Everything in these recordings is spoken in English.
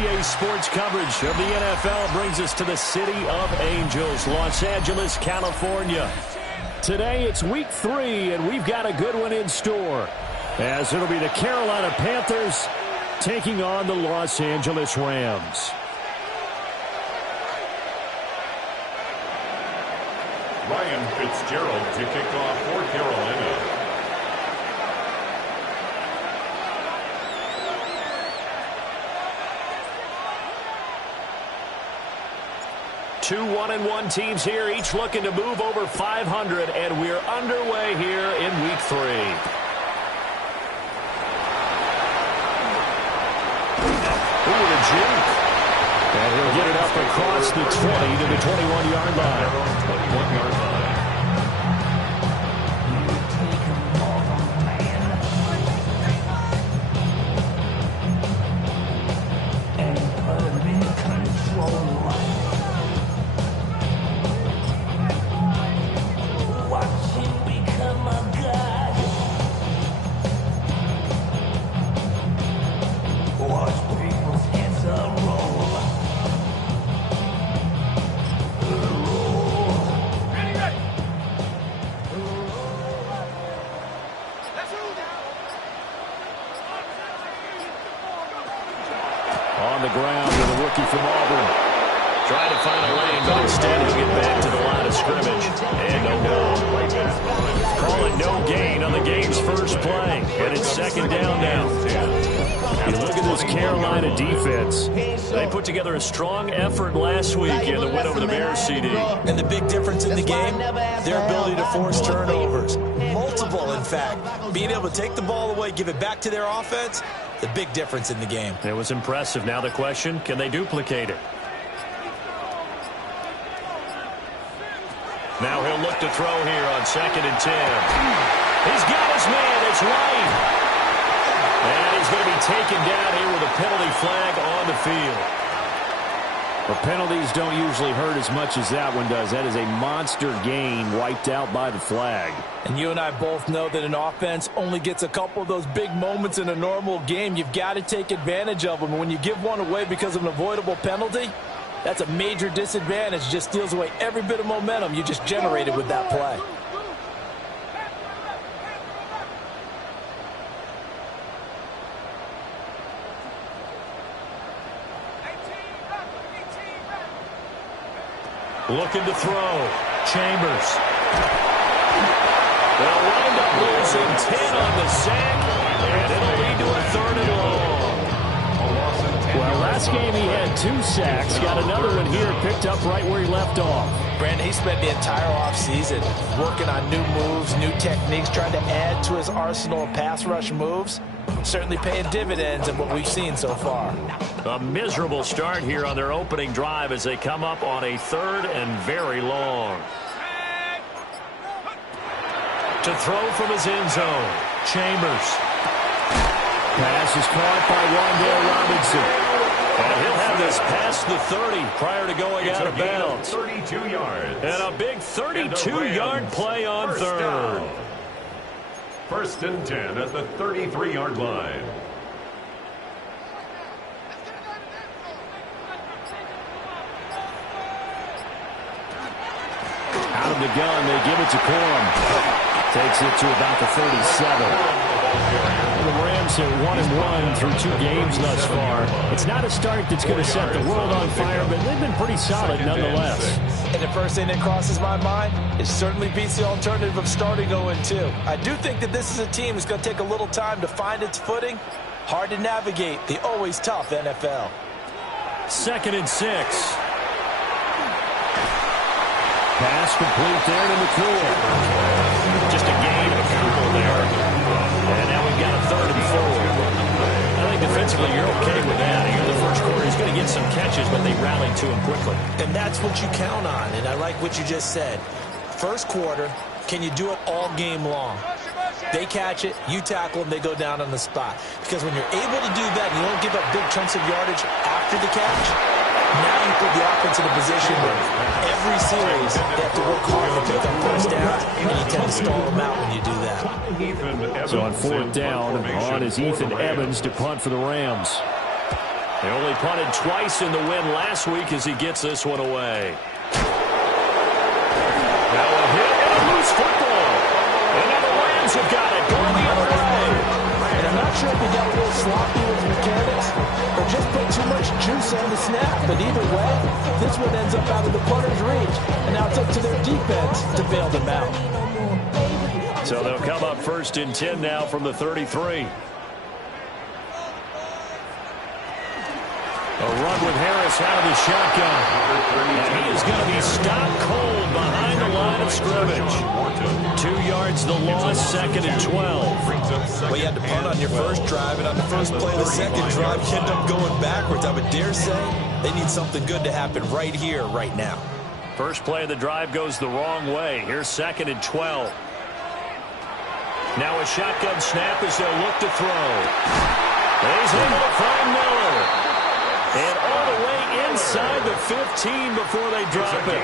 EA Sports coverage of the NFL brings us to the City of Angels, Los Angeles, California. Today it's week 3, and we've got a good one in store, as it'll be the Carolina Panthers taking on the Los Angeles Rams. Ryan Fitzgerald to kick off for Carolina. 2 1-1 teams here, each looking to move over 500, and we're underway here in week 3. Ooh, the juke. And he'll get it up across the 20 to the 21-yard line. 21-yard line. On the ground with a rookie from Auburn. Trying to find a lane, but instead he'll get back to the line of scrimmage. And no goal. Call it no gain on the game's first play. And it's second down now. You look at this Carolina defense. They put together a strong effort last week in the win over the Bears, CD. And the big difference in the game, their ability to force turnovers. Multiple, in fact. Being able to take the ball away, give it back to their offense, the big difference in the game. It was impressive. Now the question, can they duplicate it? Now he'll look to throw here on 2nd and 10. He's got his man. It's White. And he's going to be taken down here with a penalty flag on the field. The penalties don't usually hurt as much as that one does. That is a monster gain wiped out by the flag. And you and I both know that an offense only gets a couple of those big moments in a normal game. You've got to take advantage of them. And when you give one away because of an avoidable penalty, that's a major disadvantage. Just steals away every bit of momentum you just generated with that play. Looking to throw. Chambers. They'll wind up losing 10 on the sack, and it'll lead to a 3rd and long. Well, last game he had 2 sacks. Got another one here, picked up right where he left off. Brandon, he spent the entire offseason working on new moves, new techniques, trying to add to his arsenal of pass rush moves. Certainly paying dividends in what we've seen so far. A miserable start here on their opening drive as they come up on a 3rd and very long. To throw from his end zone, Chambers. Pass is caught by Wan'Dale Robinson. And he'll have this past the 30 prior to going out of bounds. 32 yards. And a big 32-yard play on 3rd. 1st and 10 at the 33-yard line. Out of the gun, they give it to Corum. Takes it to about the 37. The Rams are 1-1 through 2 games thus far. It's not a start that's going to set the world on fire, but they've been pretty solid nonetheless. And the first thing that crosses my mind, it certainly beats the alternative of starting 0-2. I do think that this is a team that's going to take a little time to find its footing. Hard to navigate the always tough NFL. 2nd and 6. Pass complete there to McCool. Just a gain of a couple there. And now we've got a 3rd and 4. I think defensively you're okay with that. Here in the first quarter, he's going to get some catches, but they rallied to him quickly. And that's what you count on, and I like what you just said. First quarter, can you do it all game long? They catch it, you tackle them, they go down on the spot. Because when you're able to do that, you don't give up big chunks of yardage after the catch. Now you put the offense in a position where every series they have to work hard to pick up first down, and you tend to stall them out when you do that. So on 4th down, on is Ethan Evans to punt for the Rams. They only punted twice in the win last week as he gets this one away. Now a hit and a loose football. And now the Rams have got it going the other way. And I'm not sure if he got a little sloppy with mechanics or just put too much juice on the snap. But either way, this one ends up out of the punter's reach. And now it's up to their defense to bail them out. So they'll come up 1st and 10 now from the 33. A run with Harris out of the shotgun. And he is going to be stopped cold behind the line of scrimmage. 2 yards the loss, 2nd and 12. Well, you had to punt on your first drive, and on the first play of the second drive, you end up going backwards. I would dare say they need something good to happen right here, right now. First play of the drive goes the wrong way. Here's 2nd and 12. Now a shotgun snap as they'll look to throw. He's able to find Miller. And all the way inside the 15 before they drop it.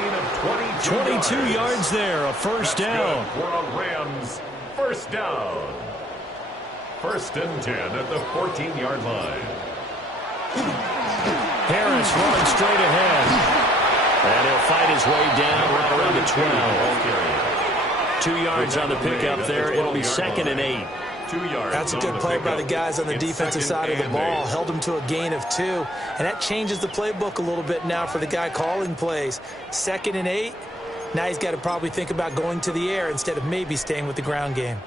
22 yards there, a first down. For a Rams first down. 1st and 10 at the 14-yard line. Harris running straight ahead. And he'll fight his way down right around the 12. 2 yards on the pickup there. It'll be 2nd and 8. 2 yards. That's a good play by the guys on the defensive side of the ball. Held them to a gain of 2. And that changes the playbook a little bit now for the guy calling plays. 2nd and 8. Now he's got to probably think about going to the air instead of maybe staying with the ground game.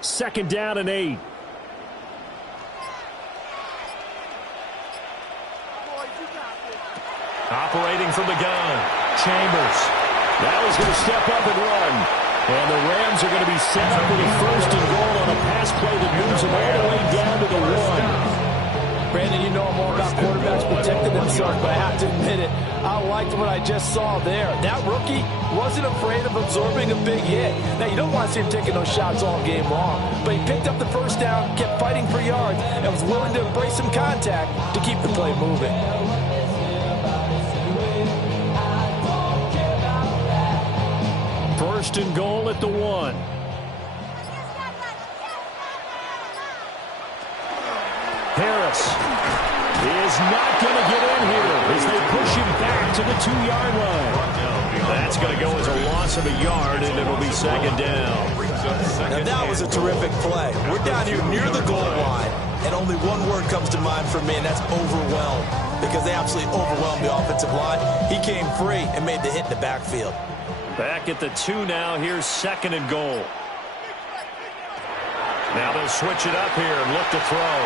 2nd down and 8. Operating from the gun. Chambers. Now he's going to step up and run. And the Rams are going to be set up with a 1st and goal on a pass play that moves them all the way down to the 1. Brandon, you know I'm all about quarterbacks protecting themselves, but I have to admit it, I liked what I just saw there. That rookie wasn't afraid of absorbing a big hit. Now, you don't want to see him taking those shots all game long, but he picked up the first down, kept fighting for yards, and was willing to embrace some contact to keep the play moving. 1st and goal at the 1. Harris is not going to get in here as they push him back to the 2-yard line. That's going to go as a loss of a yard, and it'll be 2nd down. Now, that was a terrific play. We're down here near the goal line, and only one word comes to mind for me, and that's overwhelmed, because they absolutely overwhelmed the offensive line. He came free and made the hit in the backfield. Back at the 2 now. Here's 2nd and goal. Now they'll switch it up here and look to throw.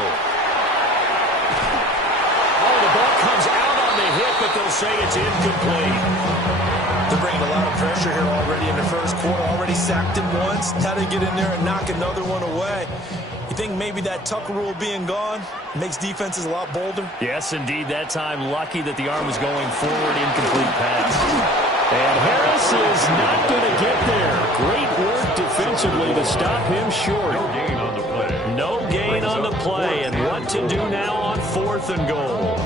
Oh, the ball comes out on the hit, but they'll say it's incomplete. They're bringing a lot of pressure here already in the first quarter. Already sacked him once. Now they get in there and knock another one away. You think maybe that Tucker rule being gone makes defenses a lot bolder? Yes, indeed. That time, lucky that the arm was going forward. Incomplete pass. And Harris is not going to get there. Great work defensively to stop him short. No gain on the play. No gain on the play. And what to do now on 4th and goal?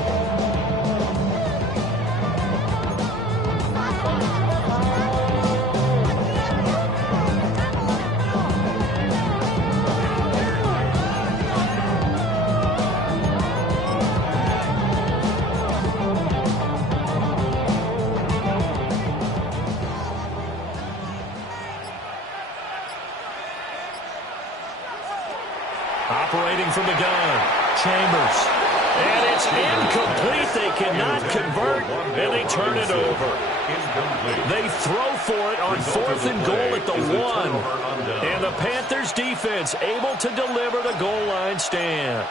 Operating from the gun. Chambers. And it's incomplete. They cannot convert, and they turn it over. They throw for it on 4th and goal at the 1. And the Panthers defense able to deliver the goal line stand.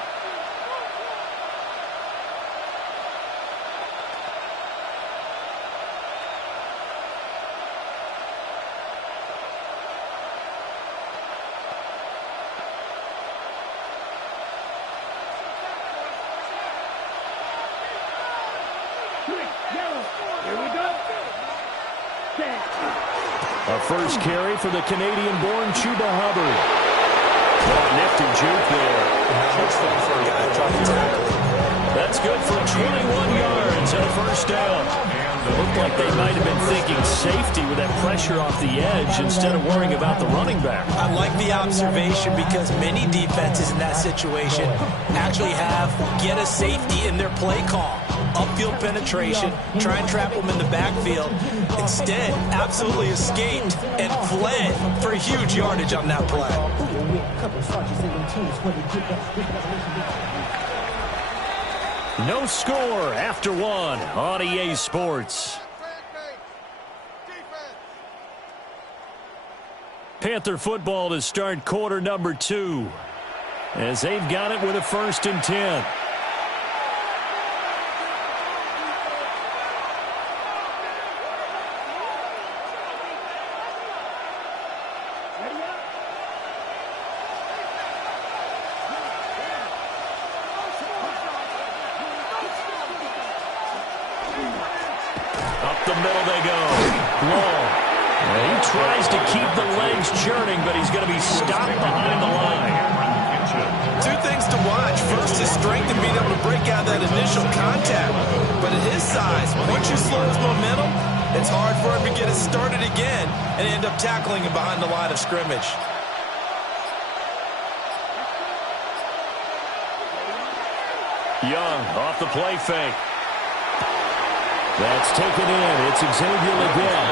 A first carry for the Canadian-born Chuba Hubbard. Oh, nifty juke there. Much fun for a guy trying to tackle. That's good for 21 yards and a first down. It looked like they might have been thinking safety with that pressure off the edge instead of worrying about the running back. I like the observation because many defenses in that situation actually get a safety in their play call. Upfield penetration, try and trap them in the backfield. Instead, absolutely escaped and fled for huge yardage on that play. No score after one on EA Sports. Panther football to start quarter number 2 as they've got it with a 1st and 10. The middle they go. Long. He tries to keep the legs churning, but he's going to be stopped behind the line. 2 things to watch. First, his strength in being able to break out that initial contact. But at his size, once you slow his momentum, it's hard for him to get it started again and end up tackling him behind the line of scrimmage. Young off the play fake. That's taken in. It's Xavier again.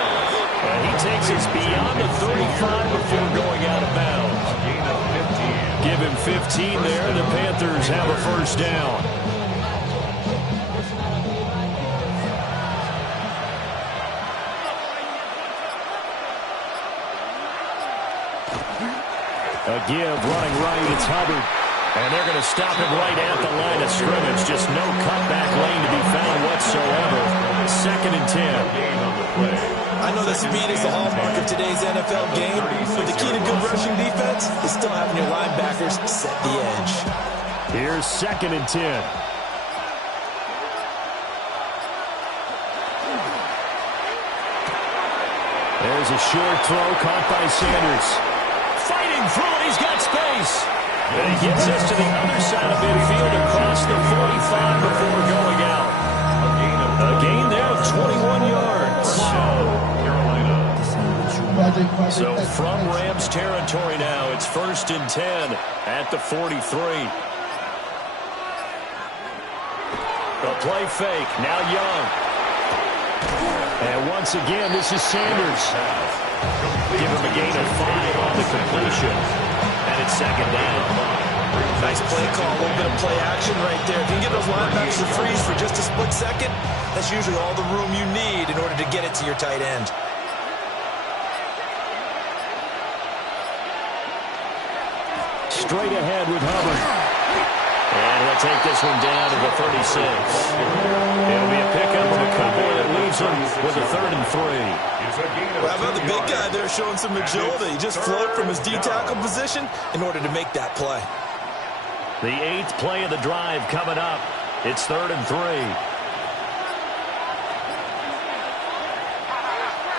And he takes us beyond the 35 before going out of bounds. Give him 15 there. The Panthers have a 1st down. A give running right. It's Hubbard. And they're going to stop him right at the line of scrimmage. Just no cutback lane to be found whatsoever. 2nd and 10. I know that speed is the hallmark of today's NFL game, but the key to good rushing defense is still having your linebackers set the edge. Here's 2nd and 10. There's a short throw caught by Sanders. Fighting through it. He's got space. And he gets us to the other side of midfield across the 45 before going out. A gain there of 21 yards. So from Rams territory now, it's 1st and 10 at the 43. The play fake, now Young. And once again, this is Sanders. Give him a gain of 5 on the completion. And it's 2nd down. Nice play call, a little bit of play action right there. If you can get those linebackers to freeze for just a split second, that's usually all the room you need in order to get it to your tight end. Straight ahead with Hubbard. And he'll take this one down to the 36. It'll be a pickup of a couple, and it leaves him with a 3rd and 3. Well, how about the big guy there showing some agility? He just floated from his D-tackle position in order to make that play. The 8th play of the drive coming up. It's 3rd and 3.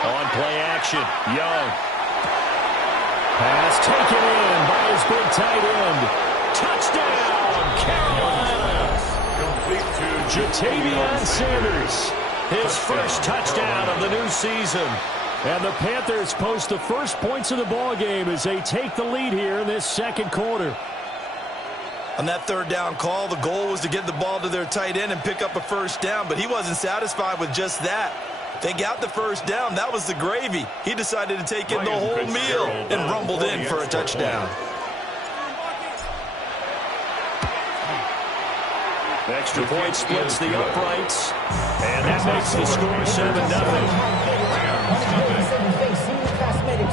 On play action, Young. Pass taken in by his big tight end. Touchdown, Carolina. Jatavion Sanders. His first touchdown of the new season. And the Panthers post the first points of the ball game as they take the lead here in this 2nd quarter. On that 3rd down call, the goal was to get the ball to their tight end and pick up a 1st down, but he wasn't satisfied with just that. They got the 1st down. That was the gravy. He decided to take in the whole meal and rumbled in for a touchdown. Extra point splits the uprights, and that makes the score 7-0.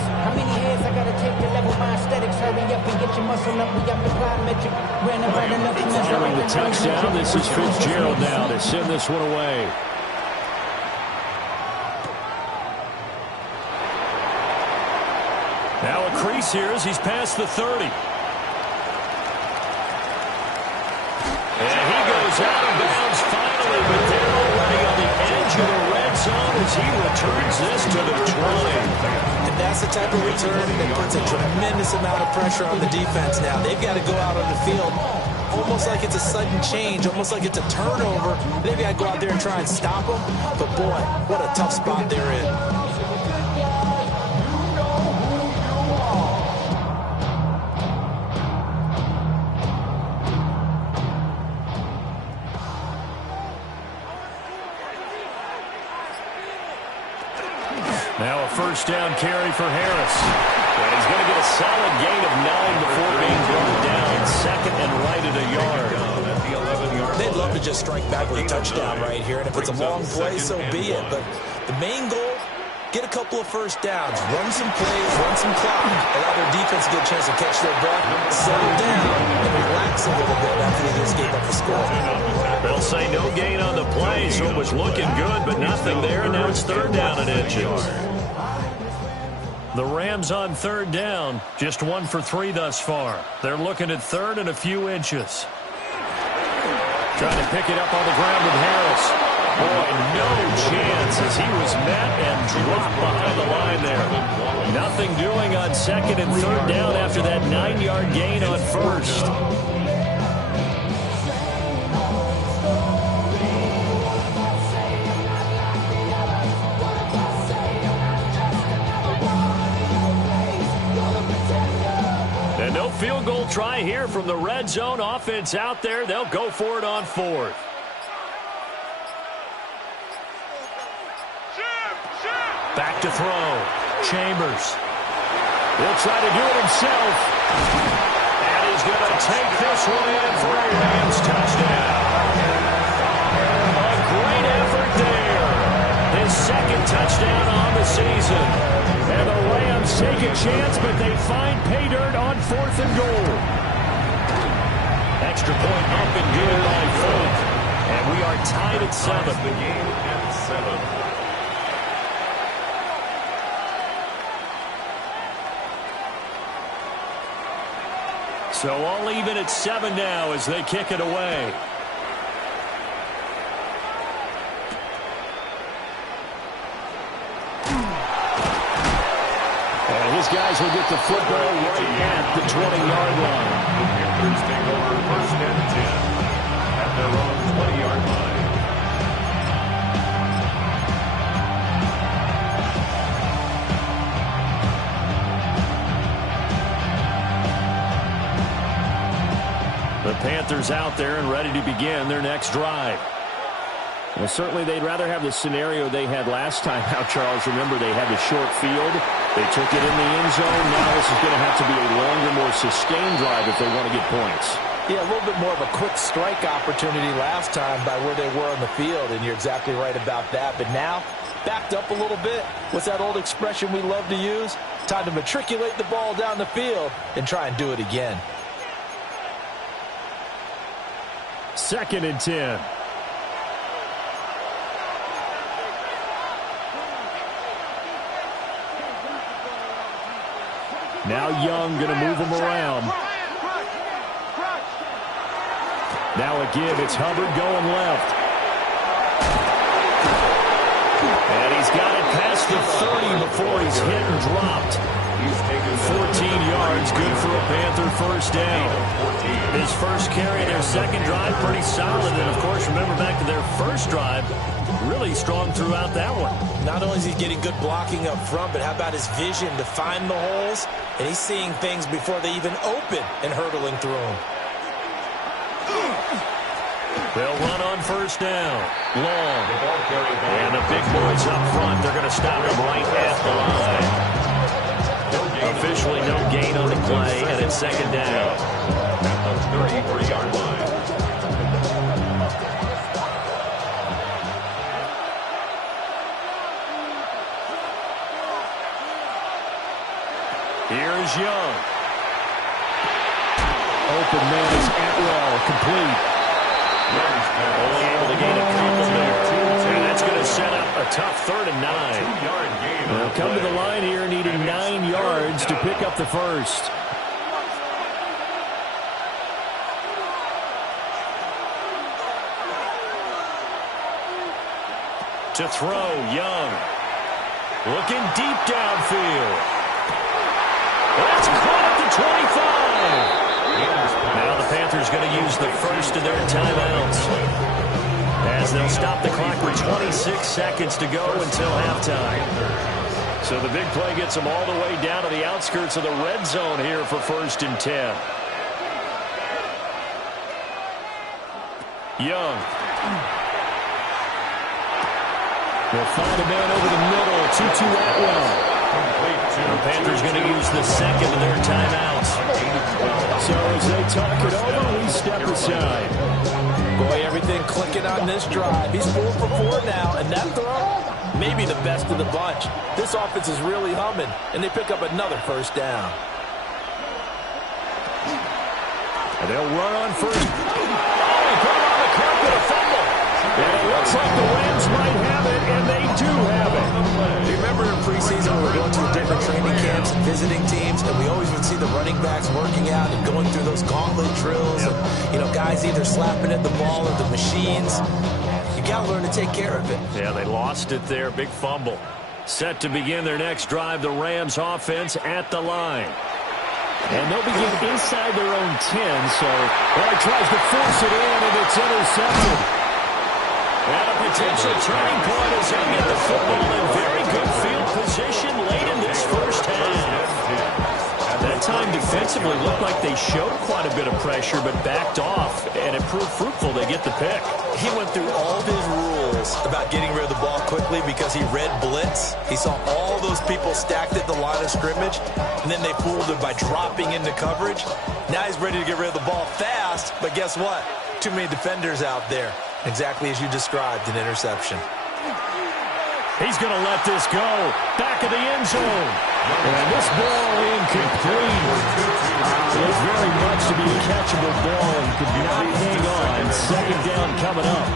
How many hands I gotta take to level my aesthetics? Hurry up and get your muscle up. We got the plyometric. Ran around enough to measure. Following the touchdown, this is Fitzgerald now to send this one away. Now a crease here as he's past the 30. And he goes out of bounds finally, but they're already on the edge of the red zone as he returns this to the 20. And that's the type of return that puts a tremendous amount of pressure on the defense now. They've got to go out on the field almost like it's a sudden change, almost like it's a turnover. Maybe I go out there and try and stop them, but boy, what a tough spot they're in. Now a first down carry for Harris. And he's going to get a solid gain of 9 before being brought down. Second and right at a yard. They'd love to just strike back with a touchdown right here. And if it's a long play, so be it. But the main goal, get a couple of first downs. Run some plays, run some clock. Allow their defense to get a chance to catch their breath, settle down, and relax a little bit after they just gave up a score. They'll say no gain on the play, so it was looking good, but nothing there. And now it's third down and inches. The Rams on third down, just 1 for 3 thus far. They're looking at third and a few inches. Trying to pick it up on the ground with Harris. Boy, no chance as he was met and dropped behind the line there. Nothing doing on second and third down after that 9-yard gain on first. And no field goal try here from the red zone. Offense out there. They'll go for it on fourth. Back to throw. Chambers. He'll try to do it himself. And he's going to take this one in for a Rams touchdown. A great effort there. His second touchdown on the season. And the Rams take a chance, but they find pay dirt on 4th and goal. Extra point up and good by Folk. And we are tied at 7. The game at 7. So all even at 7 now as they kick it away. And his guys will get the football right at the 20-yard line. The Panthers take over 1st and 10 at their own 20-yard line. The Panthers out there and ready to begin their next drive. Well, certainly they'd rather have the scenario they had last time out, Charles. Remember, they had the short field. They took it in the end zone. Now this is going to have to be a longer, more sustained drive if they want to get points. Yeah, a little bit more of a quick strike opportunity last time by where they were on the field, and you're exactly right about that. But now, backed up a little bit. What's that old expression we love to use? Time to matriculate the ball down the field and try and do it again. 2nd and 10. Now Young going to move him around. Now a give. It's Hubbard going left. And he's got it past the 30 before he's hit and dropped. 14 yards, good for a Panther first down. His first carry of their second drive, pretty solid. And, of course, remember back to their first drive, really strong throughout that one. Not only is he getting good blocking up front, but how about his vision to find the holes? And he's seeing things before they even open and hurdling through them. They'll run on first down. Long. And the big boys up front, they're going to stop him right at the line. Officially no gain on the play, and it's 2nd down. At the 33-yard line. Here's Young. Open man is Atwell, complete. Only able to gain a couple there. And that's going to set up a tough 3rd and 9. They'll come to the line here needing 9 yards to pick up the first. To throw, Young. Looking deep downfield. That's caught at the 25. Now the Panthers Panthers going to use the first of their timeouts, as they'll stop the clock with 26 seconds to go until halftime. So the big play gets them all the way down to the outskirts of the red zone here for 1st and 10. Young. They'll find a man over the middle. 2-2 Atwell. The Panthers going to use the second of their timeouts. So as they talk it over, we step aside. Boy, everything clicking on this drive. He's 4 for 4 now, and that throw, maybe the best of the bunch. This offense is really humming, and they pick up another first down. And they'll run on first. Oh, he put it on the carpet, a fumble. And it looks like the Rams might have it, and they do have it. Do you remember in preseason when we were going to the different training camps and visiting teams, and we always would see the running backs working out and going through those gauntlet drills, and, you know, guys either slapping at the ball or the machines. You got to learn to take care of it. Yeah, they lost it there. Big fumble. Set to begin their next drive, the Rams offense at the line. And they'll begin inside their own 10, so he tries to force it in, and it's intercepted. And a potential turning point as they get the football in very good field position late in this first half. At that time, defensively, looked like they showed quite a bit of pressure, but backed off, and it proved fruitful. They get the pick. He went through all of his rules about getting rid of the ball quickly because he read blitz. He saw all those people stacked at the line of scrimmage, and then they fooled him by dropping into coverage. Now he's ready to get rid of the ball fast, but guess what? Too many defenders out there. Exactly as you described, an interception. He's going to let this go. Back of the end zone. And this ball incomplete. It was very much to be a catchable ball and could not hang on. Second down coming up.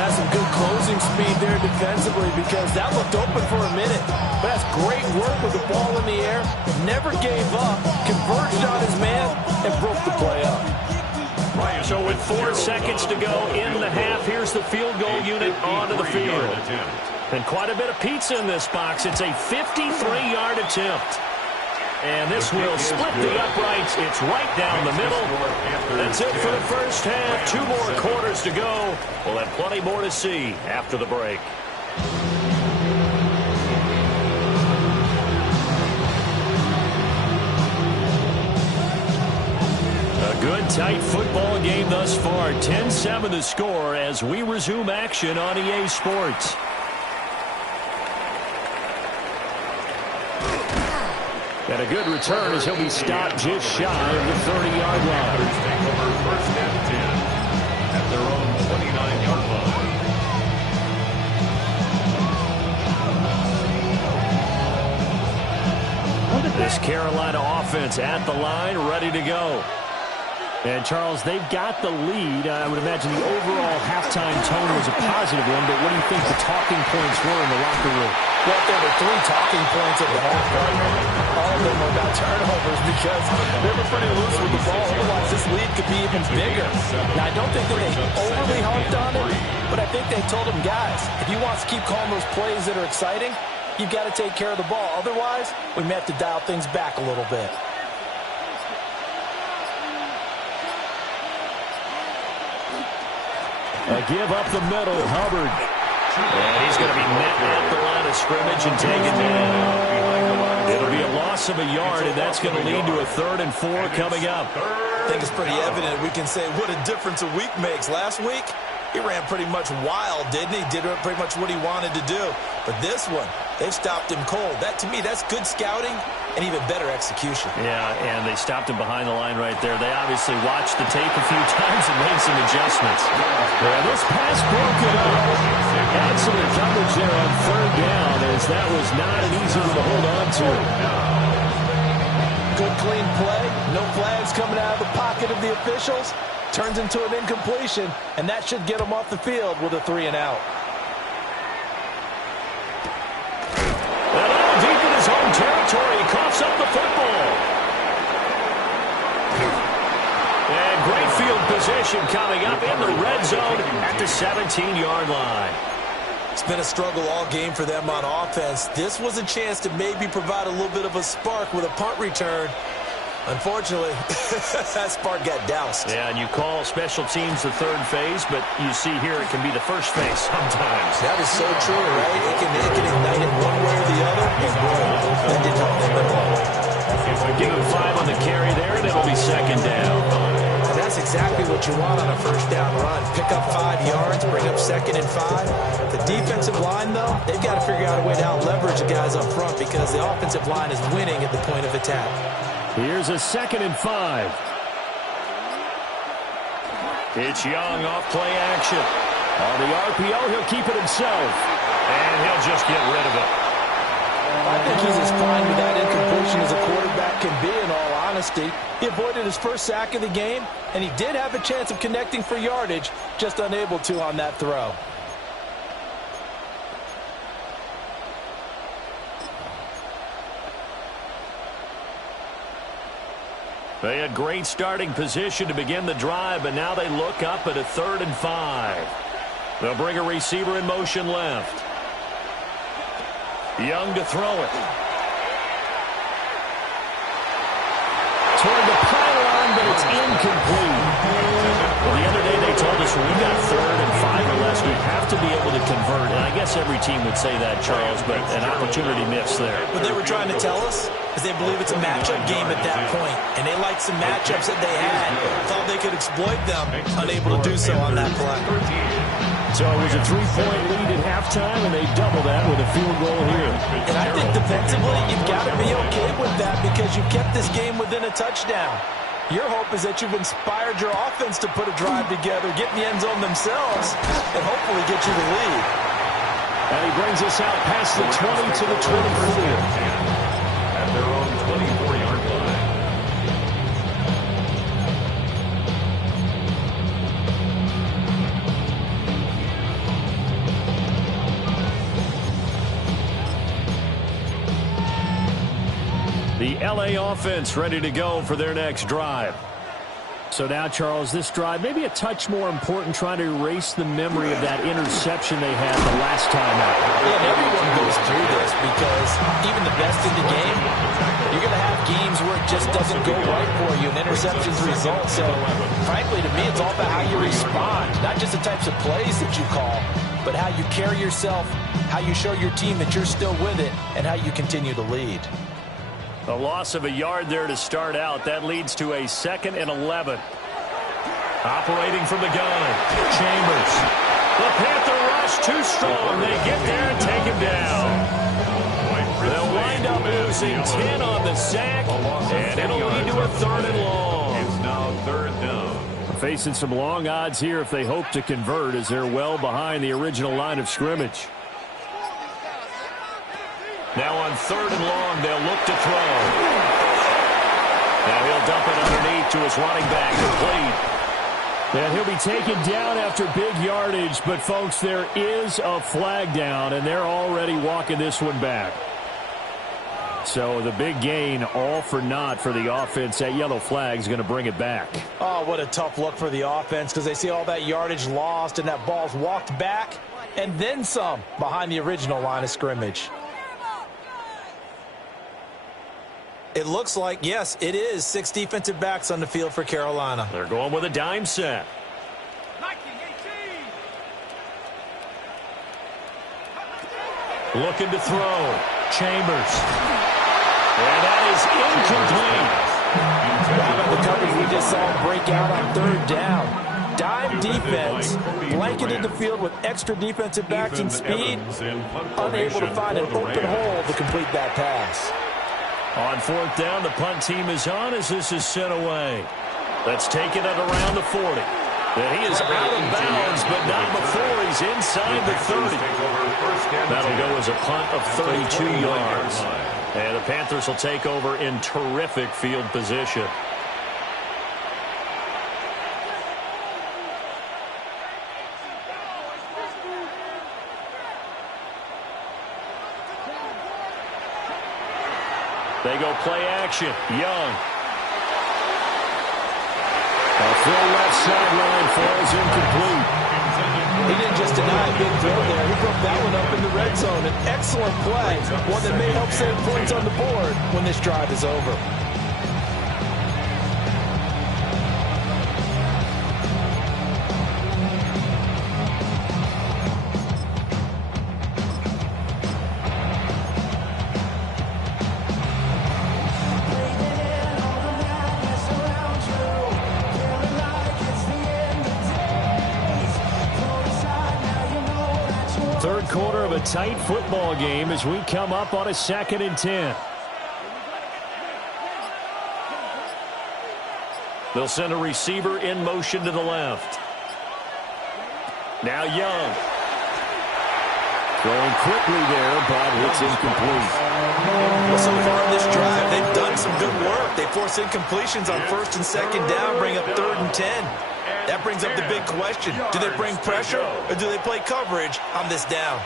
That's some good closing speed there defensively because that looked open for a minute. But that's great work with the ball in the air. Never gave up, converged on his man, and broke the play up. So with 4 seconds to go in the half, here's the field goal unit onto the field. And quite a bit of pizza in this box. It's a 53-yard attempt. And this will split the uprights. It's right down the middle. That's it for the first half. 2 more quarters to go. We'll have plenty more to see after the break. A good, tight football game thus far. 10-7 the score as we resume action on EA Sports. And a good return as he'll be stopped just shy of the 30-yard line. Take over 1st and 10 at their own 29-yard line. This Carolina offense at the line, ready to go. And, Charles, they've got the lead. I would imagine the overall halftime tone was a positive one, but what do you think the talking points were in the locker room? Well, there were 3 talking points at the half. All of them were about turnovers because they were pretty loose with the ball. Otherwise, this lead could be even bigger. Now, I don't think that they overly harped on it, but I think they told them, guys, if you want to keep calling those plays that are exciting, you've got to take care of the ball. Otherwise, we may have to dial things back a little bit. A give up the middle, Hubbard. And he's going to be met at the line of scrimmage and taken down. It'll be a loss of a yard, and that's going to lead to a 3rd and 4 coming up. I think it's pretty evident. We can say what a difference a week makes. Last week, he ran pretty much wild, didn't he? Did pretty much what he wanted to do. But this one, they've stopped him cold. That, to me, that's good scouting and even better execution. Yeah, and they stopped him behind the line right there. They obviously watched the tape a few times and made some adjustments. Well, this pass broke it up. Excellent coverage there on 3rd down, as that was not an easy one to hold on to. Good, clean play. No flags coming out of the pocket of the officials. Turns into an incompletion, and that should get him off the field with a 3-and-out. And out deep in his home territory, he coughs up the football. And great field position coming up in the red zone at the 17-yard line. It's been a struggle all game for them on offense. This was a chance to maybe provide a little bit of a spark with a punt return. Unfortunately, that spark got doused. Yeah, and you call special teams the third phase, but you see here it can be the first phase sometimes. That is so true, right? It can ignite it one way or the other, and boy, that didn't help them at all. Give him 5 on the carry there, and it'll be second down. And that's exactly what you want on a first down run. Pick up 5 yards, bring up 2nd and 5. The defensive line, though, they've got to figure out a way to out-leverage the guys up front because the offensive line is winning at the point of attack. Here's a 2nd and 5. It's Young off play action. On the RPO, he'll keep it himself. And he'll just get rid of it. I think he's as fine with that incompletion as a quarterback can be, in all honesty. He avoided his first sack of the game, and he did have a chance of connecting for yardage, just unable to on that throw. They had great starting position to begin the drive, but now they look up at a 3rd and 5. They'll bring a receiver in motion left. Young to throw it. Toward the pylon, but it's incomplete. Well, the other day they told us when we got 3rd and 5 or less, we have to be able to convert. And I guess every team would say that, Charles, but an opportunity missed there. What they were trying to tell us is they believe it's a matchup game at that point, and they liked some matchups that they had. Thought they could exploit them, unable to do so on that play. So it was a 3-point lead at halftime, and they double that with a field goal here. And I think defensively, you've got to be okay with that because you kept this game within a touchdown. Your hope is that you've inspired your offense to put a drive together, get in the end zone themselves, and hopefully get you the lead. And he brings us out past the 20 to the 24. At their own 24-yard line. The LA offense ready to go for their next drive. So now, Charles, this drive maybe a touch more important, trying to erase the memory of that interception they had the last time out. Yeah, and everyone goes through this because even the best in the game, you're going to have games where it just doesn't go right for you and interceptions result. So, frankly, to me, it's all about how you respond, not just the types of plays that you call, but how you carry yourself, how you show your team that you're still with it, and how you continue to lead. A loss of a yard there to start out. That leads to a 2nd and 11. Operating from the gun, Chambers. The Panther rush too strong. They get there and take him down. They'll wind up losing 10 on the sack, and it'll lead to a 3rd and long. It's now 3rd down. Facing some long odds here if they hope to convert, as they're well behind the original line of scrimmage. Now on 3rd and long, they'll look to throw. Now he'll dump it underneath to his running back, complete. And he'll be taken down after big yardage, but, folks, there is a flag down, and they're already walking this one back. So the big gain, all for naught for the offense. That yellow flag is going to bring it back. Oh, what a tough look for the offense because they see all that yardage lost and that ball's walked back and then some behind the original line of scrimmage. It looks like, yes, it is 6 defensive backs on the field for Carolina. They're going with a dime set. Looking to throw. Chambers. And that is incomplete. How about the coverage we just saw break out on 3rd down? Dime defense, blanketed the field with extra defensive backs and speed, unable to find an open hole to complete that pass. On 4th down, the punt team is on as this is sent away. Let's take it at around the 40. And he is out of bounds, but not before he's inside the 30. That'll go as a punt of 32 yards. And the Panthers will take over in terrific field position. They go play action. Young. A full left sideline falls incomplete. He didn't just deny a big throw there. He broke that one up in the red zone. An excellent play. One that may help save points on the board when this drive is over. Third quarter of a tight football game as we come up on a 2nd and 10. They'll send a receiver in motion to the left. Now Young. Throwing quickly there, but it's incomplete. Well, so far in this drive, they've done some good work. They force incompletions on 1st and 2nd down, bring up 3rd and 10. That brings up the big question. Do they bring pressure or do they play coverage on this down?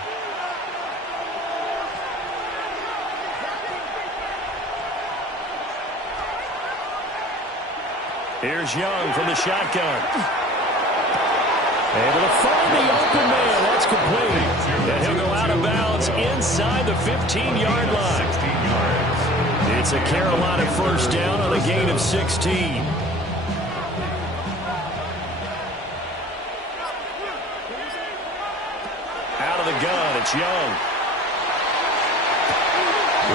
Here's Young from the shotgun. Able to find the open man. That's complete. And he'll go out of bounds inside the 15-yard line. It's a Carolina first down on a gain of 16. Out of the gun, it's Young.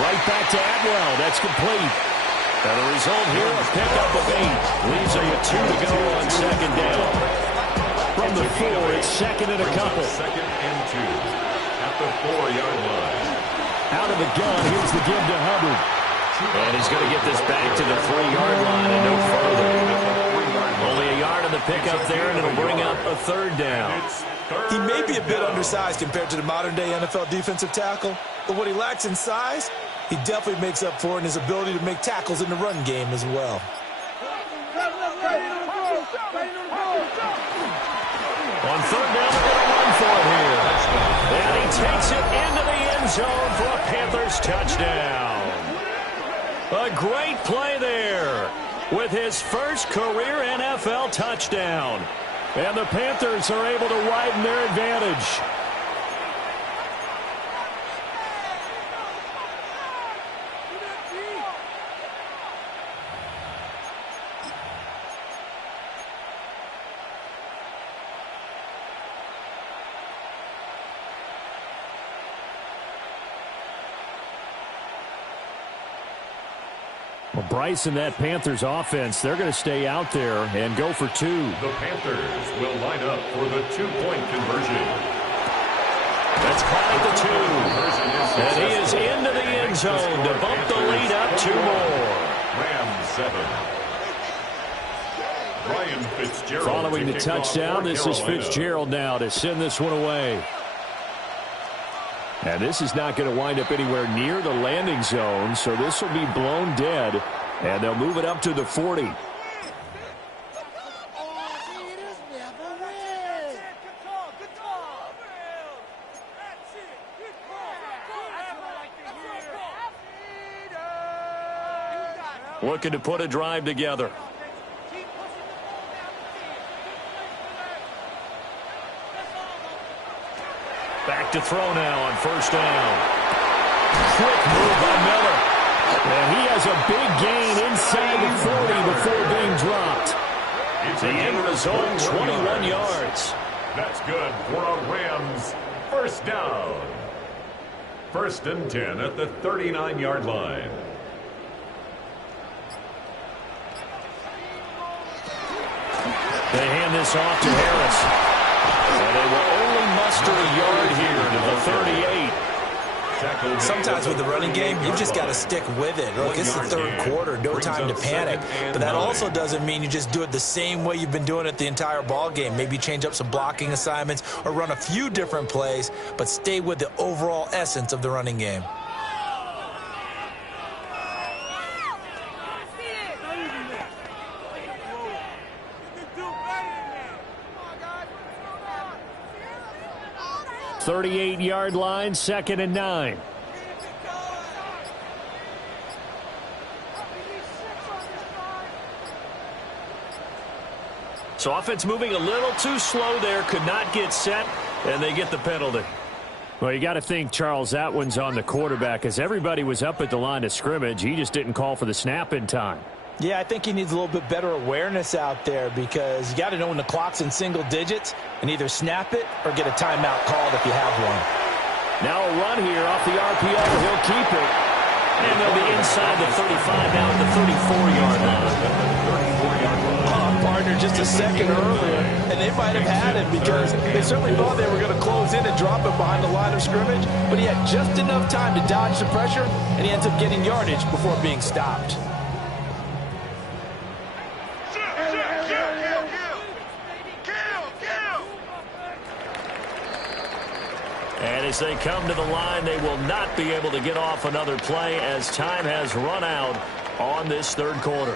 Right back to Atwell. That's complete. And the result here, a pickup of 8. Leaves them with 2 to go on 2nd down. From the 4, it's 2nd and a couple. 2nd and 2 at the 4-yard line. Out of the gun, here's the give to Hubbard. And he's going to get this back to the 3-yard line and no further. Only a yard on the pickup there, and it'll bring up a 3rd down. He may be a bit undersized compared to the modern-day NFL defensive tackle, but what he lacks in size, he definitely makes up for in his ability to make tackles in the run game as well. On 3rd down, they're going to run for it here. And he takes it into the end zone for a Panthers touchdown. A great play there with his first career NFL touchdown. And the Panthers are able to widen their advantage. Well, Bryce and that Panthers offense, they're going to stay out there and go for 2. The Panthers will line up for the 2-point conversion. That's caught at the 2. And he is into the end zone to bump the lead up 2 more. Rams 7. Ryan Fitzgerald. Following the touchdown, this is Fitzgerald now to send this one away. And this is not going to wind up anywhere near the landing zone, so this will be blown dead, and they'll move it up to the 40. Looking to put a drive together. Back to throw now on 1st down. Quick move by Miller. And he has a big gain inside the 40 before being dropped. The end result, 21 yards. That's good for a Rams first down. 1st and 10 at the 39-yard line. They hand this off to Harris. And they will only muster a yard here to the 38. Sometimes with the running game, you've just got to stick with it. Look, it's the 3rd quarter, no time to panic. But that also doesn't mean you just do it the same way you've been doing it the entire ball game. Maybe change up some blocking assignments or run a few different plays, but stay with the overall essence of the running game. .38-yard line, 2nd and 9. So offense moving a little too slow there, could not get set, and they get the penalty. Well, you got to think, Charles, that one's on the quarterback, as everybody was up at the line of scrimmage. He just didn't call for the snap in time. Yeah, I think he needs a little bit better awareness out there because you got to know when the clock's in single digits and either snap it or get a timeout called if you have one. Now a run here off the RPO. He'll keep it. And they'll be inside the 35 now at the 34-yard line. Partner just a second earlier, and they might have had him because they certainly thought they were going to close in and drop him behind the line of scrimmage, but he had just enough time to dodge the pressure, and he ends up getting yardage before being stopped. And as they come to the line, they will not be able to get off another play as time has run out on this third quarter.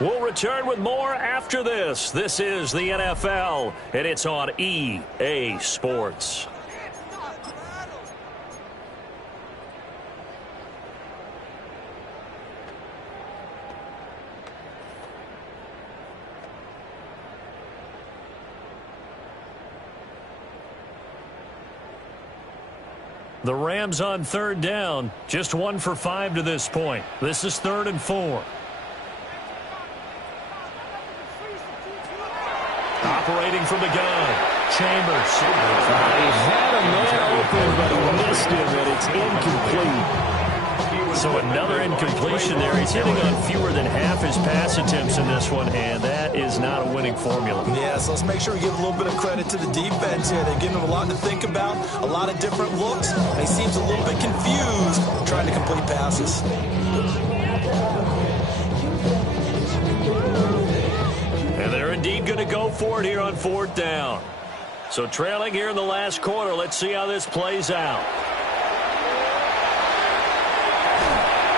We'll return with more after this. This is the NFL, and it's on EA Sports. The Rams on third down, just 1 for 5 to this point. This is 3rd and 4. Operating from the gun, Chambers. He had a man open, but he missed him, and it's incomplete. So another incompletion there. He's hitting on fewer than half his pass attempts in this one, and that is not a winning formula. Yeah, so let's make sure we give a little bit of credit to the defense here. They're giving him a lot to think about, a lot of different looks, and he seems a little bit confused trying to complete passes. And they're indeed going to go for it here on 4th down. So trailing here in the last quarter, let's see how this plays out.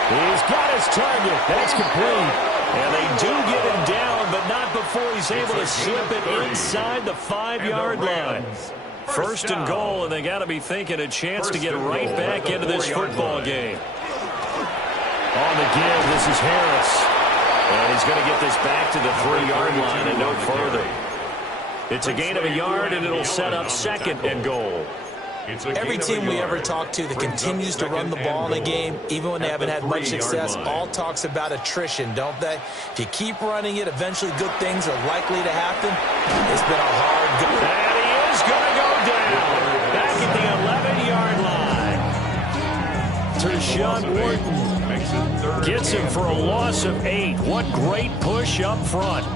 He's got his target. That's complete. And they do get him down, but not before he's able to slip it inside the 5-yard line. 1st and goal, and they got to be thinking a chance to get right back into this football game. On the give, this is Harris. And he's going to get this back to the 3-yard line and no further. It's a gain of a yard, and it'll set up 2nd and goal. Every team we ever talk to that continues to run the ball in a game, even when they haven't had much success, all talks about attrition, don't they? If you keep running it, eventually good things are likely to happen. It's been a hard go. And he is going to go down. Back at the 11-yard line. Tershawn Wharton gets him for a loss of 8. What great push up front.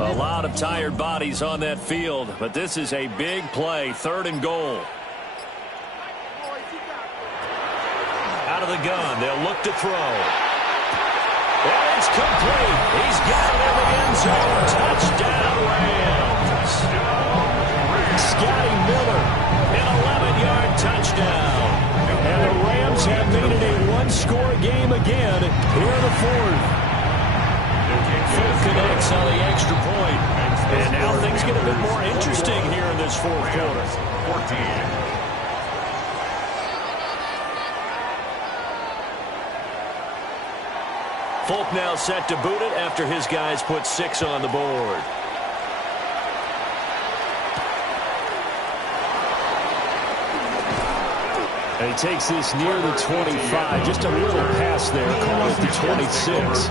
A lot of tired bodies on that field, but this is a big play. 3rd and goal. Out of the gun, they'll look to throw. And it's complete. He's got it in the end zone. Touchdown, Rams. Scotty Miller, an 11-yard touchdown. And the Rams have made it a one-score game again here in the 4th. Folk connects on the extra point. And now things get a bit more interesting here in this 4th quarter. 14. Folk now set to boot it after his guys put 6 on the board. And he takes this near the 25. Just a little pass there. Call it the 26.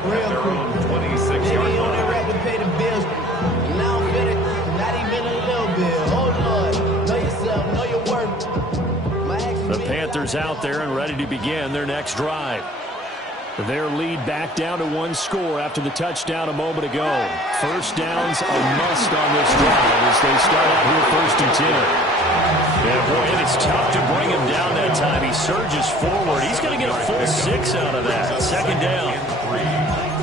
Real quick. 26-yard line. To pay the bills. Now I'm finished. Not even a little bit. Oh, Lord. Know yourself. Know your worth. The Panthers out there and ready to begin their next drive. Their lead back down to 1 score after the touchdown a moment ago. 1st down's a must on this drive as they start out here 1st and 10. Yeah, boy, and it's tough to bring him down that time. He surges forward. He's going to get a full 6 out of that. 2nd down.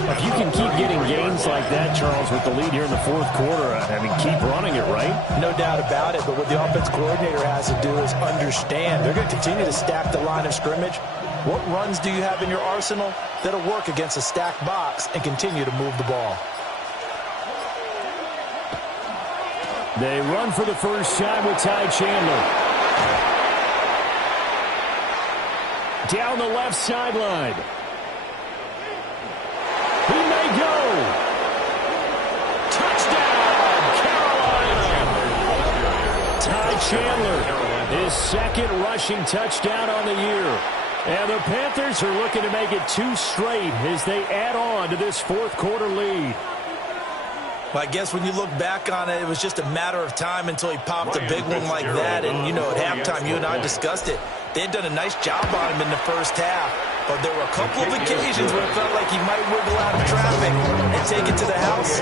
If you can keep getting gains like that, Charles, with the lead here in the 4th quarter, I mean, keep running it, right? No doubt about it, but what the offense coordinator has to do is understand. They're going to continue to stack the line of scrimmage. What runs do you have in your arsenal that'll work against a stacked box and continue to move the ball? They run for the first time with Ty Chandler. Down the left sideline. He may go. Touchdown, Carolina. Ty Chandler, his 2nd rushing touchdown on the year. And the Panthers are looking to make it 2 straight as they add on to this 4th quarter lead. Well, I guess when you look back on it, it was just a matter of time until he popped a big one like that. And, you know, at halftime, you and I discussed it. They had done a nice job on him in the first half. But there were a couple of occasions where it felt like he might wiggle out of traffic and take it to the house.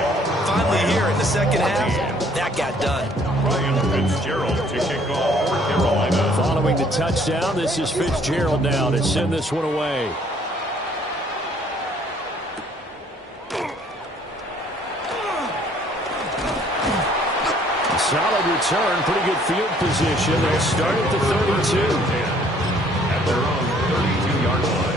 Finally here in the second half, that got done. Ryan Fitzgerald to kick off for Carolina. Following the touchdown, this is Fitzgerald now to send this one away. Solid return, pretty good field position. They'll start at the 32. At their own 32-yard line.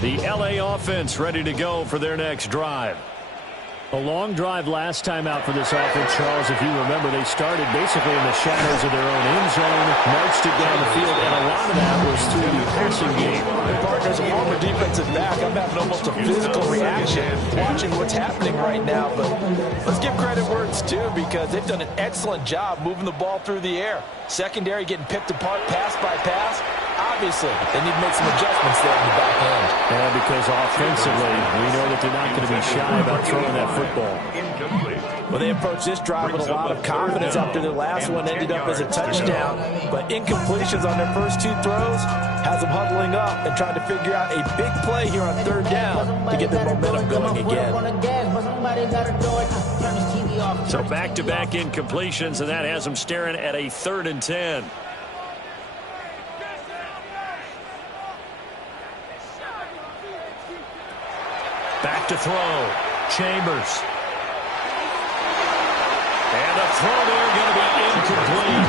The LA offense ready to go for their next drive. A long drive last time out for this offense, Charles. If you remember, they started basically in the shadows of their own end zone, marched it down the field, and a lot of that was through the passing game. Partners, a former defensive back, I'm having almost a physical reaction watching what's happening right now. But let's give credit where it's due, because they've done an excellent job moving the ball through the air. Secondary getting picked apart pass by pass. Obviously, they need to make some adjustments there in the back end. Yeah, because offensively, we know that they're not going to be shy about throwing that football. Well, they approached this drive with a lot of confidence after their last one ended up as a touchdown. But incompletions on their first two throws has them huddling up and trying to figure out a big play here on third down to get their momentum going again. So back-to-back incompletions, and that has them staring at a 3rd and 10. Back to throw. Chambers. And a throw there going to be incomplete.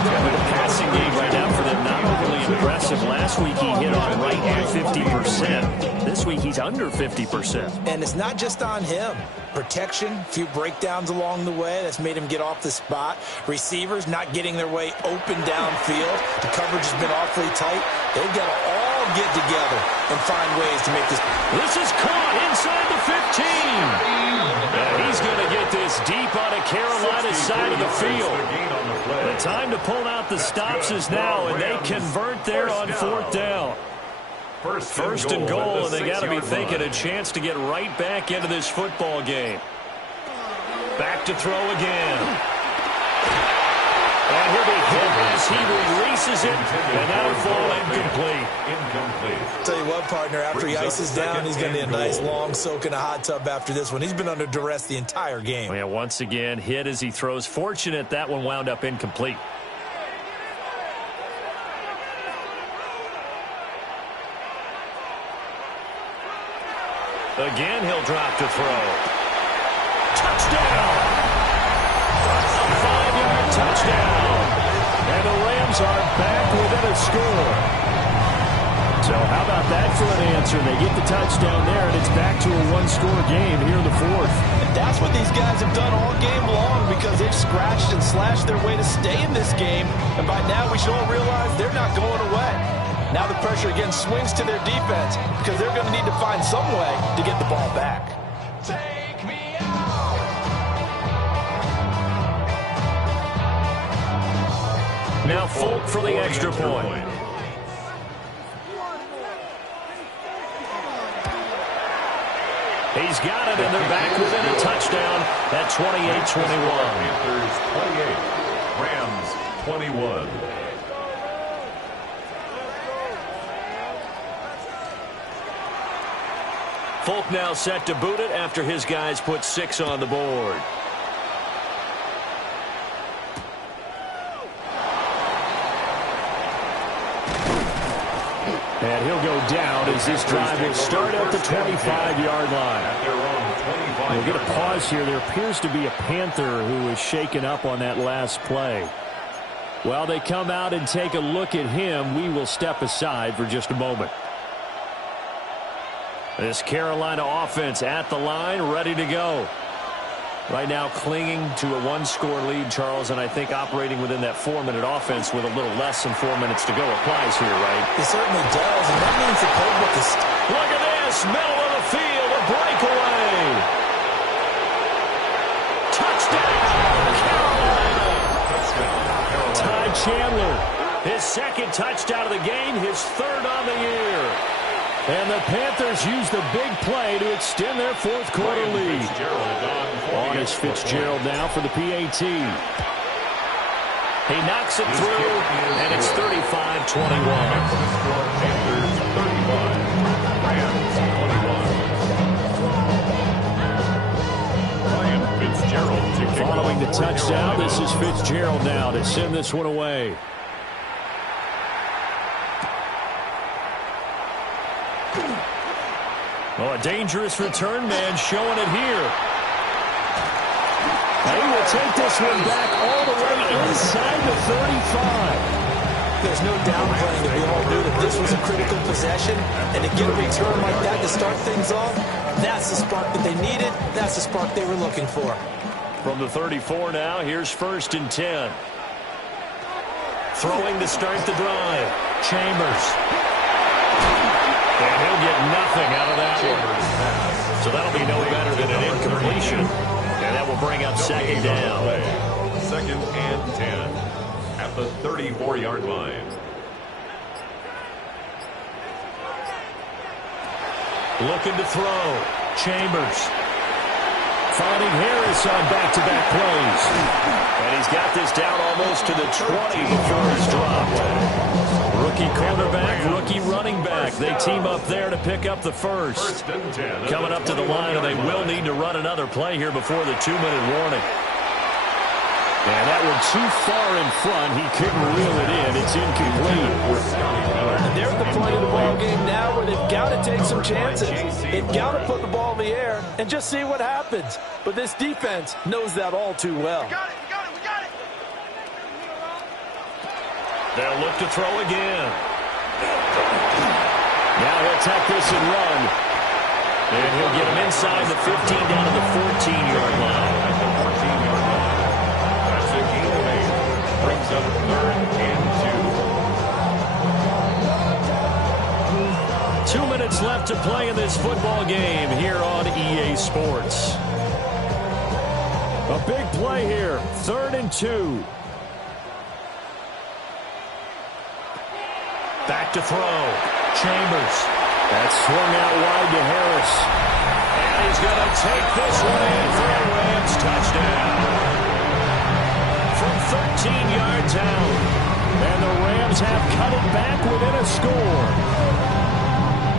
The passing game right now for them not overly impressive. Last week he hit on right at 50%. This week he's under 50%. And it's not just on him. Protection, a few breakdowns along the way. That's made him get off the spot. Receivers not getting their way open downfield. The coverage has been awfully tight. They've got to all get together and find ways to make this. This is caught inside the 15. And he's going to get this deep on a Carolina side of the field. The time to pull out the stops is now, and they convert there on 4th down. First and goal, and they got to be thinking a chance to get right back into this football game. Back to throw again. And he'll be hit as he releases it, and that'll fall incomplete. Tell you what, partner, after he ices down, he's going to need a nice long soak in a hot tub after this one. He's been under duress the entire game. Yeah, once again, hit as he throws. Fortunate that one wound up incomplete. Again, he'll drop to throw. Touchdown! A 5-yard touchdown. And the Rams are back within a score. So how about that for an answer? They get the touchdown there, and it's back to a one-score game here in the 4th. And that's what these guys have done all game long, because they've scratched and slashed their way to stay in this game. And by now, we should all realize they're not going away. Now the pressure again swings to their defense, because they're going to need to find some way to get the ball back. Take me out. Now Folk for the extra point. He's got it, and they're back within a touchdown at 28-21. Panthers 28, Rams 21. Folk now set to boot it after his guys put 6 on the board. And he'll go down as this drive will start at the 25-yard line. We'll get a pause here. There appears to be a Panther who is shaken up on that last play. While they come out and take a look at him, we will step aside for just a moment. This Carolina offense at the line, ready to go. Right now clinging to a one-score lead, Charles, and I think operating within that 4-minute offense with a little less than 4 minutes to go applies here, right? It certainly does, and that means the playbook is... Look at this, middle of the field, a breakaway. Touchdown, Carolina. Ty Chandler, his second touchdown of the game, his 3rd on the year. And the Panthers use the big play to extend their fourth quarter lead. On is Fitzgerald now for the PAT. He knocks it through, and it's 35-21. Panthers 31, Rams 21. Ryan Fitzgerald to kick Following the off. touchdown, this is Fitzgerald now to send this one away. Oh, a dangerous return man showing it here. He will take this one back all the way inside the 35. There's no downplaying that we all knew that this was a critical possession, and to get a return like that to start things off, that's the spark that they needed. That's the spark they were looking for. From the 34 now, here's 1st and 10. Throwing to start the drive. Chambers. And he'll get nothing out of that one. So that'll be no better than an incompletion. And that will bring up 2nd down. 2nd and 10 at the 34-yard line. Looking to throw. Chambers. Finding Harris on back-to-back plays. And he's got this down almost to the 20 before he's dropped. Rookie quarterback, rookie running back. They team up there to pick up the first. Coming up to the line, and they will need to run another play here before the 2-minute warning. And that one too far in front. He couldn't reel it in. It's incomplete. And they're at the point of the ball game now where they've got to take some chances. They've got to put the ball in the air and just see what happens. But this defense knows that all too well. We got it. They'll look to throw again. Now he'll take this and run. And he'll get him inside the 15 down to the 14-yard line. At the 14-yard line. That's a gain of 8. Brings up 3rd and 2. 2 minutes left to play in this football game here on EA Sports. A big play here. 3rd and 2. Back to throw. Chambers. That's swung out wide to Harris. And he's going to take this one in for a Rams touchdown. From 13 yards out. And the Rams have cut it back within a score.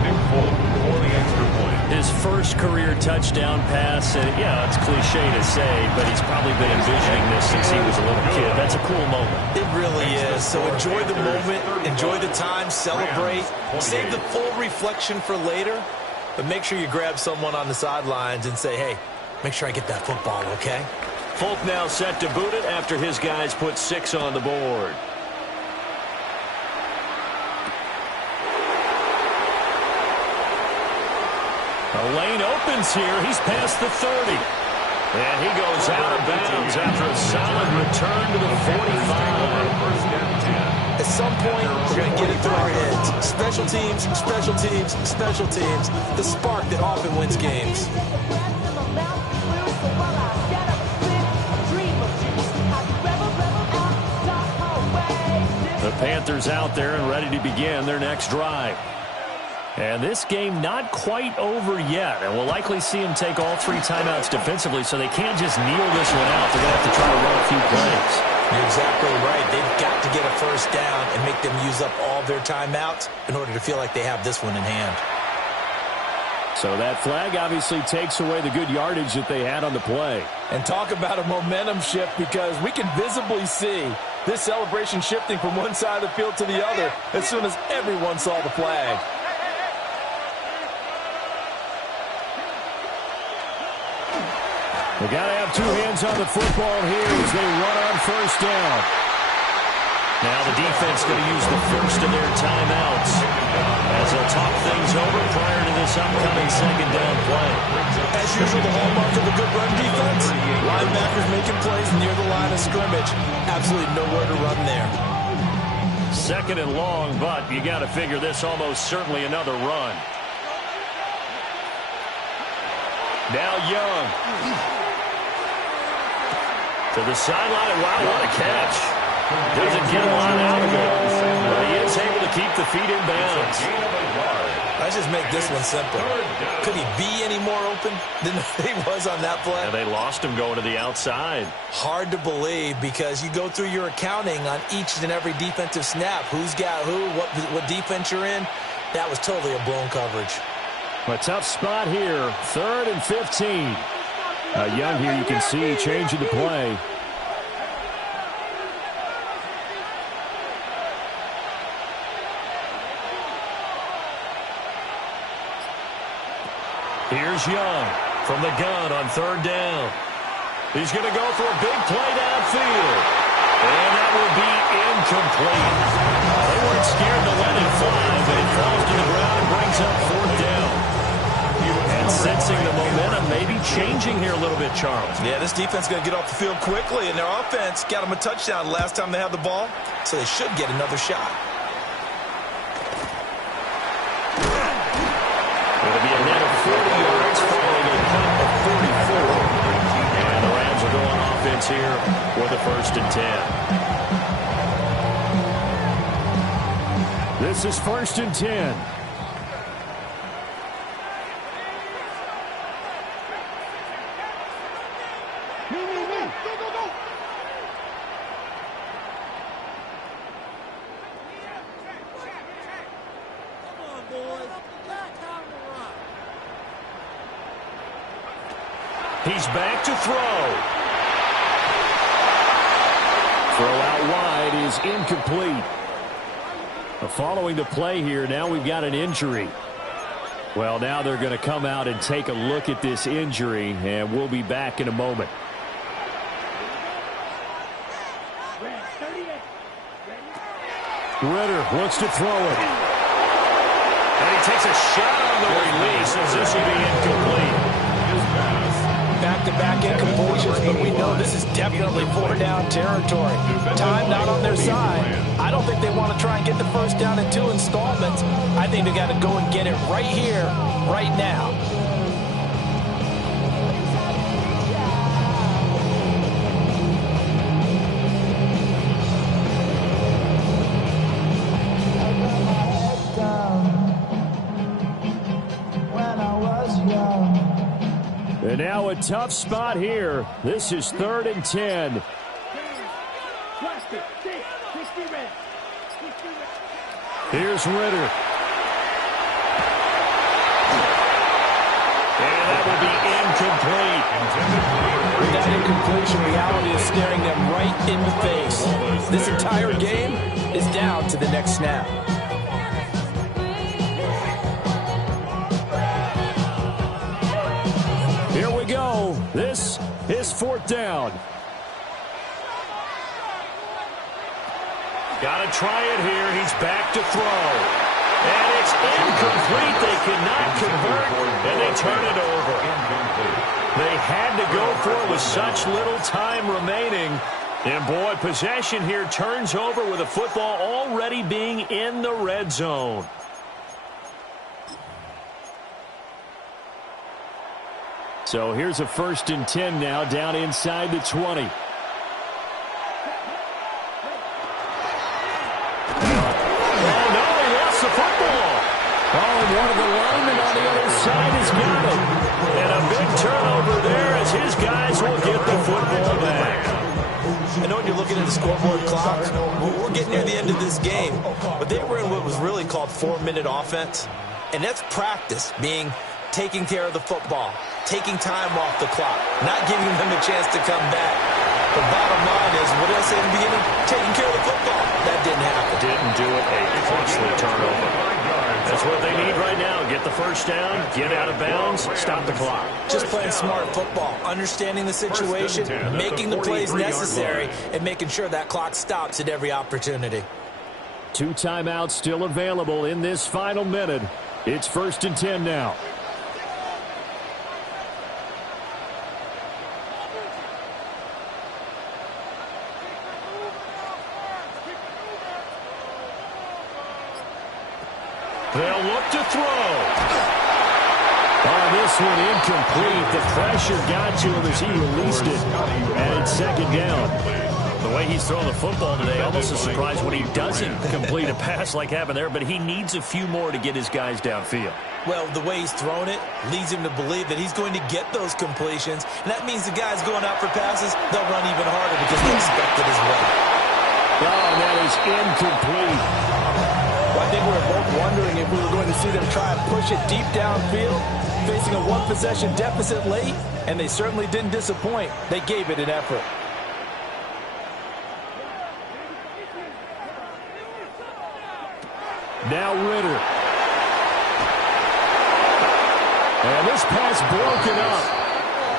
Nick Folk for the extra point. His first career touchdown pass, and yeah, it's cliche to say, but he's probably been envisioning this since he was a little kid. That's a cool moment. It really is. So enjoy the moment, enjoy the time, celebrate, save the full reflection for later, but make sure you grab someone on the sidelines and say, hey, make sure I get that football, okay? Folk now set to boot it after his guys put 6 on the board. A lane opens here. He's past the 30. And he goes out of bounds after a solid return to the 45. At some point, we're going to get it through our heads. Special teams, special teams, special teams. The spark that often wins games. The Panthers out there and ready to begin their next drive. And this game not quite over yet. And we'll likely see them take all 3 timeouts defensively, so they can't just kneel this one out. They're going to have to try to run a few plays. You're exactly right. They've got to get a first down and make them use up all their timeouts in order to feel like they have this one in hand. So that flag obviously takes away the good yardage that they had on the play. And talk about a momentum shift, because we can visibly see this celebration shifting from one side of the field to the other as soon as everyone saw the flag. They got to have 2 hands on the football here as they run on first down. Now the defense going to use the first of their timeouts as they'll talk things over prior to this upcoming 2nd down play. As usual, the hallmark of a good run defense, linebackers making plays near the line of scrimmage. Absolutely nowhere to run there. 2nd and long, but you got to figure this almost certainly another run. Now Young. To the sideline, wow, what a catch. Doesn't get a lot out of it, but he is able to keep the feet in bounds. Let's just make this one simple. Could he be any more open than he was on that play? Yeah, they lost him going to the outside. Hard to believe because you go through your accounting on each and every defensive snap. Who's got who, what defense you're in. That was totally a blown coverage. A tough spot here. 3rd and 15. Young here, you can see changing the play. Here's Young from the gun on 3rd down. He's going to go for a big play downfield. And that will be incomplete. They weren't scared to let it fly, but it falls to the ground and brings up 4th down. And sensing the momentum maybe changing here a little bit, Charles. Yeah, this defense is going to get off the field quickly, and their offense got them a touchdown last time they had the ball, so they should get another shot. It'll be a net of 40 yards following a punt of 44. And the Rams will go on offense here with a 1st and 10. This is 1st and 10. He's back to throw. Throw out wide is incomplete. Following the play here, now we've got an injury. Well, now they're going to come out and take a look at this injury, and we'll be back in a moment. Ritter wants to throw it. And he takes a shot on the release as this will be incomplete. Back-to-back incompletions, but we know this is definitely 4th-down territory. Time not on their side. I don't think they want to try and get the 1st down in 2 installments. I think they got to go and get it right here, right now. And now a tough spot here. This is 3rd and 10. Here's Ritter. And that will be incomplete. That incompletion reality is staring them right in the face. This entire game is down to the next snap. Here we go. This is 4th down. Got to try it here. He's back to throw. And it's incomplete. They cannot convert, and they turn it over. They had to go for it with such little time remaining. And, boy, possession here turns over with the football already being in the red zone. So here's a 1st and 10 now down inside the 20. One of the linemen on the other side has got him. And a big turnover there as his guys will get the football back. I know when you're looking at the scoreboard clock, we're getting near the end of this game, but they were in what was really called 4-minute offense. And that's practice, meaning taking care of the football, taking time off the clock, not giving them a chance to come back. The bottom line is, what did I say in the beginning? Taking care of the football. That didn't happen. Didn't do it. A costly turnover. That's what they need right now. Get the 1st down, get out of bounds, stop the clock. Just playing smart football, understanding the situation, making the plays necessary, and making sure that clock stops at every opportunity. 2 timeouts still available in this final minute. It's 1st and 10 now. They'll look to throw. On this one, incomplete. The pressure got to him as he released it. And it's 2nd down. The way he's throwing the football today, almost a surprise when he doesn't complete a pass like happened there, but he needs a few more to get his guys downfield. Well, the way he's thrown it leads him to believe that he's going to get those completions, and that means the guys going out for passes, they'll run even harder because they expect it as well. Oh, that is incomplete. Well, I think we were both wondering if we were going to see them try and push it deep downfield, facing a one-possession deficit late, and they certainly didn't disappoint. They gave it an effort. Now Ritter. And this pass broken up.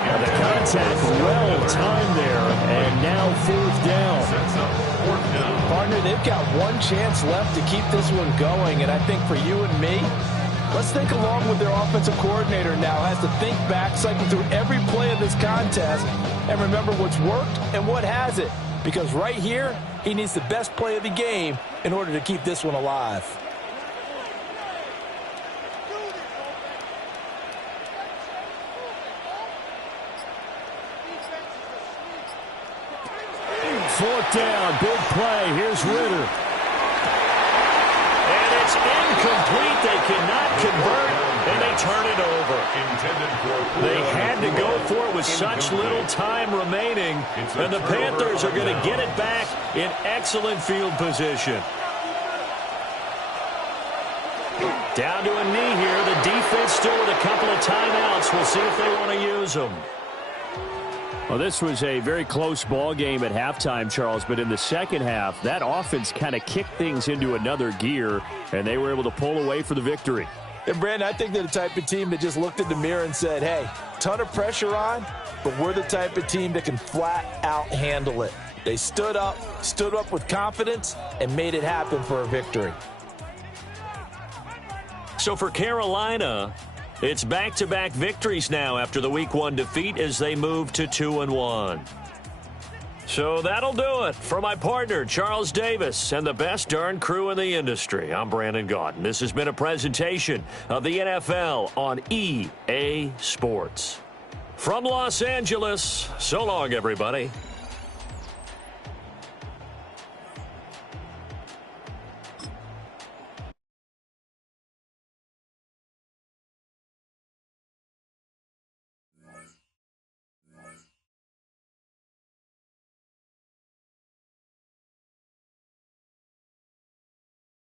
And the contact well timed there, and now fourth down. Partner, they've got one chance left to keep this one going, and I think for you and me, let's think along with their offensive coordinator now. Has to think back, cycle through every play of this contest, and remember what's worked and what hasn't. Because right here, he needs the best play of the game in order to keep this one alive. Fourth down, big play. Here's Ritter. And it's incomplete. They cannot convert, and they turn it over. They had to go for it with such little time remaining, and the Panthers are going to get it back in excellent field position. Down to a knee here. The defense still with a couple of timeouts. We'll see if they want to use them. Well, this was a very close ball game at halftime, Charles, but in the second half, that offense kind of kicked things into another gear, and they were able to pull away for the victory. And, Brandon, I think they're the type of team that just looked in the mirror and said, hey, ton of pressure on, but we're the type of team that can flat out handle it. They stood up with confidence, and made it happen for a victory. So for Carolina, it's back-to-back victories now after the Week 1 defeat as they move to 2-1. So that'll do it for my partner, Charles Davis, and the best darn crew in the industry. I'm Brandon Gaudin. This has been a presentation of the NFL on EA Sports. From Los Angeles, so long, everybody.